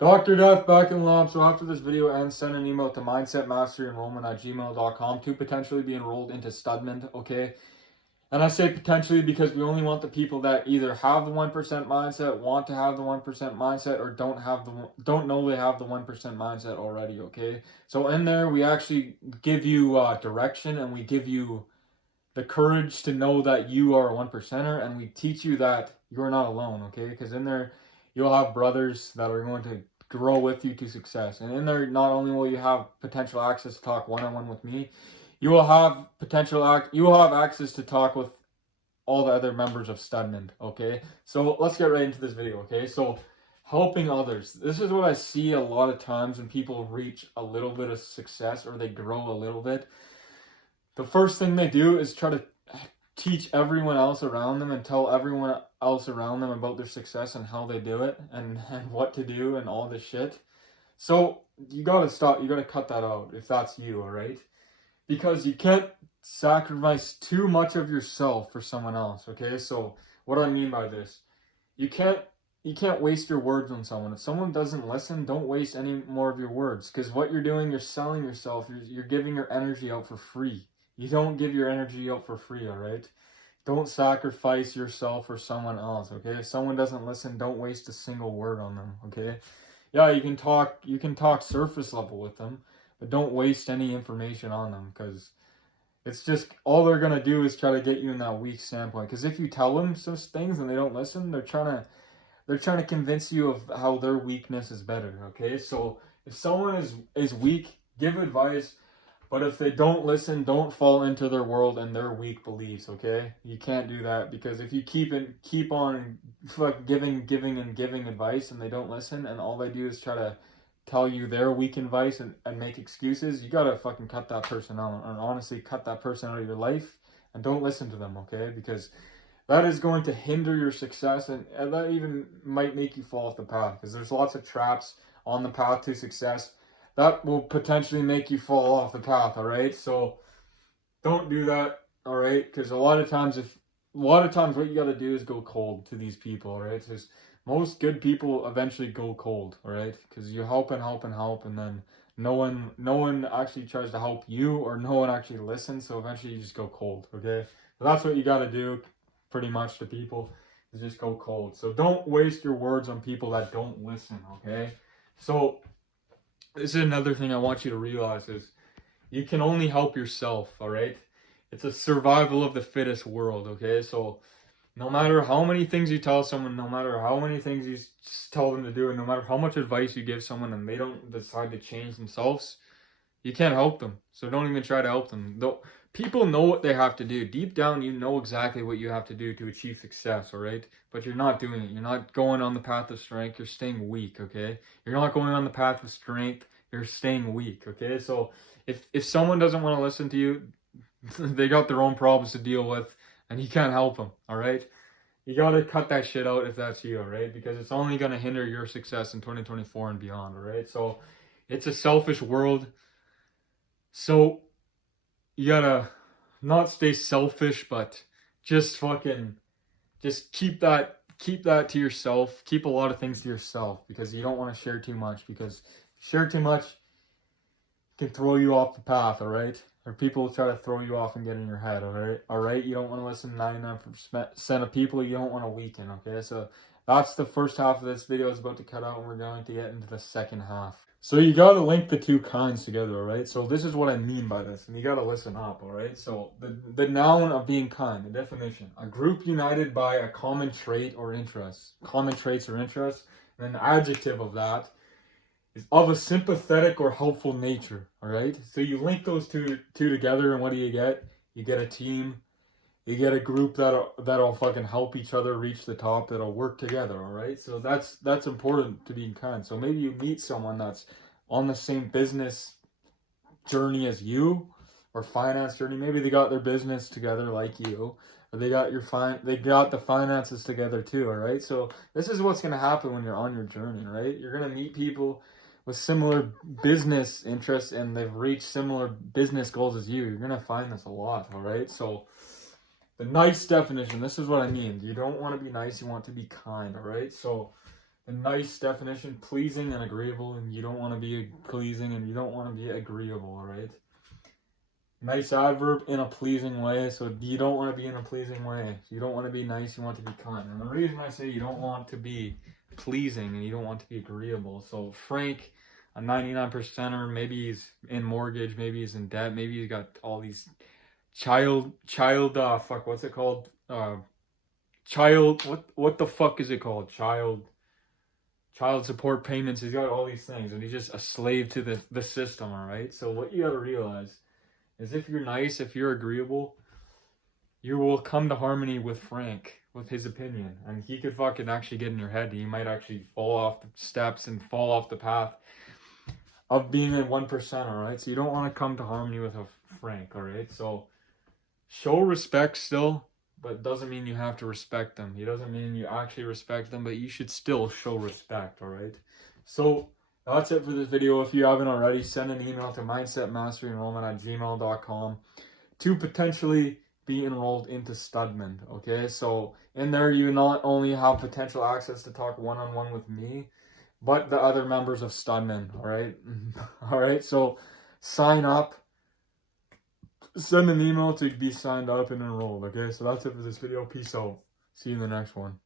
Dr. Death back in lab. So after this video ends, send an email to mindsetmasteryenrollment@gmail.com to potentially be enrolled into Studment, okay? And I say potentially because we only want the people that either have the 1% mindset, want to have the 1% mindset, or don't know they have the 1% mindset already, okay? So in there, we actually give you direction, and we give you the courage to know that you are a 1%er, and we teach you that you're not alone, okay? Because in there, you'll have brothers that are going to grow with you to success. And in there, not only will you have potential access to talk one-on-one with me, you will have access to talk with all the other members of Studment, okay? So let's get right into this video, okay? So helping others. This is what I see a lot of times when people reach a little bit of success or they grow a little bit. The first thing they do is try to teach everyone else around them and tell everyone else around them about their success and how they do it and what to do and all this shit. So you gotta stop, you gotta cut that out if that's you, alright? Because you can't sacrifice too much of yourself for someone else, okay? So what do I mean by this? You can't waste your words on someone. If someone doesn't listen, don't waste any more of your words, because what you're doing, you're selling yourself. You're giving your energy out for free. You don't give your energy out for free, all right? Don't sacrifice yourself for someone else, okay? If someone doesn't listen, don't waste a single word on them, okay? Yeah, you can talk surface level with them, but don't waste any information on them, because it's just all they're gonna do is try to get you in that weak standpoint. Because if you tell them some things and they don't listen, they're trying to convince you of how their weakness is better. Okay, so if someone is weak, give advice, but if they don't listen, don't fall into their world and their weak beliefs. Okay, you can't do that, because if you keep on giving advice and they don't listen and all they do is try to tell you their weak advice and make excuses, you gotta fucking cut that person out, and honestly cut that person out of your life and don't listen to them, okay? Because that is going to hinder your success, and that even might make you fall off the path, because there's lots of traps on the path to success that will potentially make you fall off the path, all right? So don't do that, all right? Because a lot of times what you got to do is go cold to these people, all right? Because most good people eventually go cold, all right? Because you help and help and help, and then no one actually tries to help you, or no one actually listens, so eventually you just go cold, okay? So that's what you got to do pretty much to people, is just go cold. So don't waste your words on people that don't listen, okay? So this is another thing I want you to realize is you can only help yourself, all right? It's a survival of the fittest world, okay? So no matter how many things you tell someone, no matter how many things you tell them to do, and no matter how much advice you give someone and they don't decide to change themselves, you can't help them. So don't even try to help them. Though people know what they have to do. Deep down, you know exactly what you have to do to achieve success, all right? But you're not doing it. You're not going on the path of strength. You're staying weak, okay? You're not going on the path of strength. You're staying weak, okay? So if someone doesn't want to listen to you, they got their own problems to deal with, and you can't help them, all right? You got to cut that shit out if that's you, all right? Because it's only going to hinder your success in 2024 and beyond, all right? So it's a selfish world. So you gotta not stay selfish, but just keep that to yourself. Keep a lot of things to yourself, because you don't want to share too much, because share too much can throw you off the path, all right? Or people will try to throw you off and get in your head, all right? You don't want to listen to 99% of people. You don't want to weaken, okay? So that's the first half of this video is about to cut out, and we're going to get into the second half. So you got to link the two kinds together, all right? So this is what I mean by this, and you got to listen up, all right? So the noun of being kind, the definition: a group united by a common trait or interest. Common traits or interests. And an adjective of that is of a sympathetic or helpful nature, all right? So you link those two together, and what do you get? You get a team. You get a group that'll fucking help each other reach the top, that'll work together, all right? So that's important to being kind. So maybe you meet someone that's on the same business journey as you, or finance journey. Maybe they got their business together like you, or they got the finances together too, all right? So this is what's going to happen when you're on your journey, right? You're going to meet people with similar business interests, and they've reached similar business goals as you. You're going to find this a lot, all right? So the nice definition, this is what I mean. You don't want to be nice, you want to be kind, all right? So the nice definition, pleasing and agreeable, and you don't want to be pleasing and you don't want to be agreeable, alright? Nice adverb in a pleasing way, so you don't want to be in a pleasing way. You don't want to be nice, you want to be kind. And the reason I say you don't want to be pleasing and you don't want to be agreeable, so Frank, a 99%er, maybe he's in mortgage, maybe he's in debt, maybe he's got all these what's it called? What the fuck is it called? Child support payments. He's got all these things and he's just a slave to the system, all right? So what you got to realize is if you're nice, if you're agreeable, you will come to harmony with Frank, with his opinion, and he could fucking actually get in your head. He might actually fall off the steps and fall off the path of being a 1%, all right? So you don't want to come to harmony with a Frank, all right? So show respect still, but it doesn't mean you have to respect them. It doesn't mean you actually respect them, but you should still show respect, all right? So that's it for this video. If you haven't already, send an email to mindsetmasteryenrollment@gmail.com to potentially be enrolled into Studman, okay? So in there, you not only have potential access to talk one-on-one with me, but the other members of Studman, all right? All right, so sign up. Send an email to be signed up and enrolled, okay? So that's it for this video. Peace out. See you in the next one.